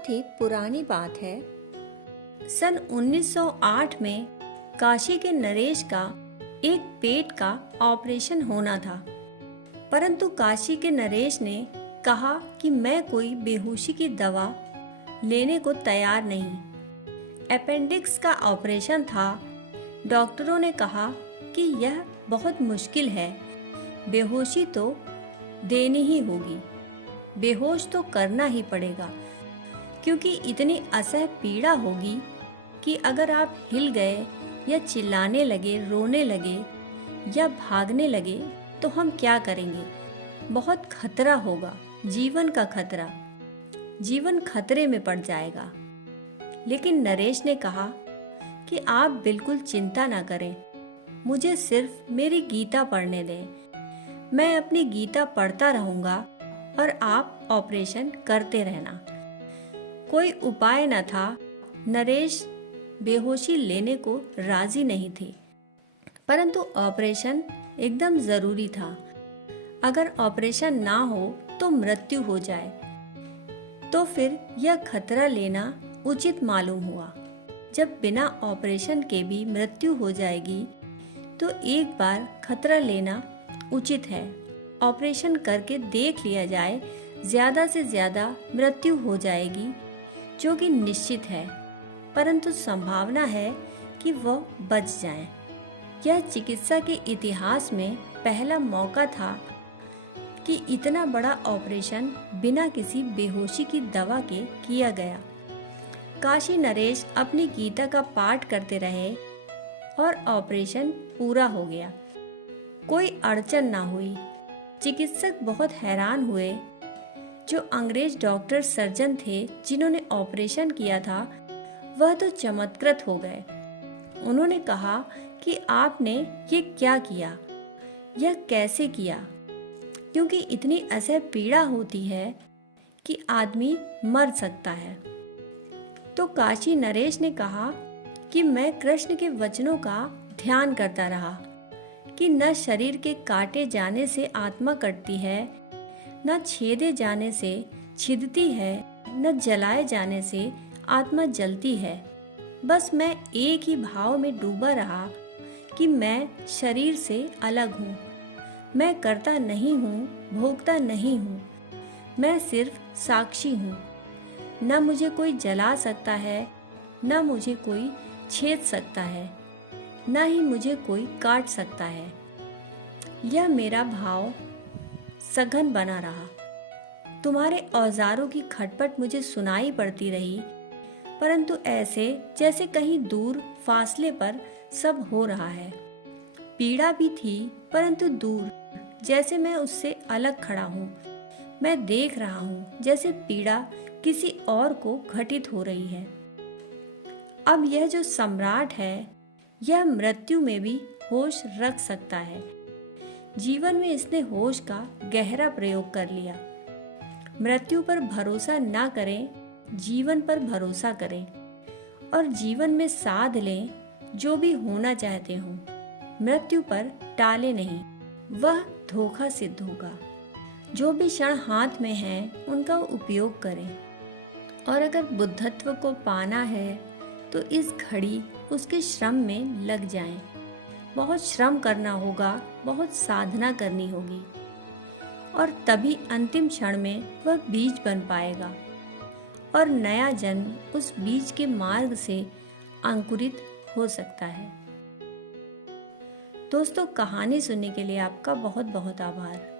बहुत ही पुरानी बात है। सन 1908 में काशी के नरेश का एक पेट का ऑपरेशन होना था, परंतु काशी के नरेश ने कहा कि मैं कोई बेहोशी की दवा लेने को तैयार नहीं। अपेंडिक्स का ऑपरेशन था। डॉक्टरों ने कहा कि यह बहुत मुश्किल है, बेहोशी तो देनी ही होगी, बेहोश तो करना ही पड़ेगा, क्योंकि इतनी असह्य पीड़ा होगी कि अगर आप हिल गए या चिल्लाने लगे, रोने लगे या भागने लगे तो हम क्या करेंगे। बहुत खतरा होगा, जीवन का खतरा, जीवन खतरे में पड़ जाएगा। लेकिन नरेश ने कहा कि आप बिल्कुल चिंता ना करें, मुझे सिर्फ मेरी गीता पढ़ने दें, मैं अपनी गीता पढ़ता रहूंगा और आप ऑपरेशन करते रहना। कोई उपाय न था। नरेश बेहोशी लेने को राजी नहीं थे, परंतु ऑपरेशन एकदम जरूरी था। अगर ऑपरेशन ना हो तो मृत्यु हो जाए, तो फिर यह खतरा लेना उचित मालूम हुआ। जब बिना ऑपरेशन के भी मृत्यु हो जाएगी तो एक बार खतरा लेना उचित है। ऑपरेशन करके देख लिया जाए, ज्यादा से ज्यादा मृत्यु हो जाएगी, जो कि निश्चित है, परंतु संभावना है कि वह बच जाएं। यह चिकित्सा के इतिहास में पहला मौका था कि इतना बड़ा ऑपरेशन बिना किसी बेहोशी की दवा के किया गया। काशी नरेश अपनी गीता का पाठ करते रहे और ऑपरेशन पूरा हो गया। कोई अड़चन ना हुई। चिकित्सक बहुत हैरान हुए। जो अंग्रेज डॉक्टर सर्जन थे जिन्होंने ऑपरेशन किया था, वह तो चमत्कृत हो गए। उन्होंने कहा कि आपने ये क्या किया, यह कैसे किया, क्योंकि इतनी असह्य पीड़ा होती है कि आदमी मर सकता है। तो काशी नरेश ने कहा कि मैं कृष्ण के वचनों का ध्यान करता रहा कि न शरीर के काटे जाने से आत्मा कटती है, न छेदे जाने से छिदती है, न जलाए जाने से आत्मा जलती है। बस मैं एक ही भाव में डूबा रहा कि मैं शरीर से अलग हूँ, मैं करता नहीं हूँ, भोगता नहीं हूँ, मैं सिर्फ साक्षी हूँ। न मुझे कोई जला सकता है, न मुझे कोई छेद सकता है, न ही मुझे कोई काट सकता है। यह मेरा भाव सघन बना रहा। तुम्हारे औजारों की खटपट मुझे सुनाई पड़ती रही, परंतु ऐसे जैसे कहीं दूर फासले पर सब हो रहा है। पीड़ा भी थी, परंतु दूर, जैसे मैं उससे अलग खड़ा हूँ। मैं देख रहा हूँ जैसे पीड़ा किसी और को घटित हो रही है। अब यह जो सम्राट है, यह मृत्यु में भी होश रख सकता है। जीवन में इसने होश का गहरा प्रयोग कर लिया। मृत्यु पर भरोसा ना करें, जीवन पर भरोसा करें और जीवन में साध लें जो भी होना चाहते हो। मृत्यु पर टाले नहीं, वह धोखा सिद्ध होगा। जो भी क्षण हाथ में है उनका उपयोग करें, और अगर बुद्धत्व को पाना है तो इस घड़ी उसके श्रम में लग जाएं। बहुत श्रम करना होगा, बहुत साधना करनी होगी, और तभी अंतिम क्षण में वह बीज बन पाएगा और नया जन्म उस बीज के मार्ग से अंकुरित हो सकता है। दोस्तों, कहानी सुनने के लिए आपका बहुत बहुत आभार।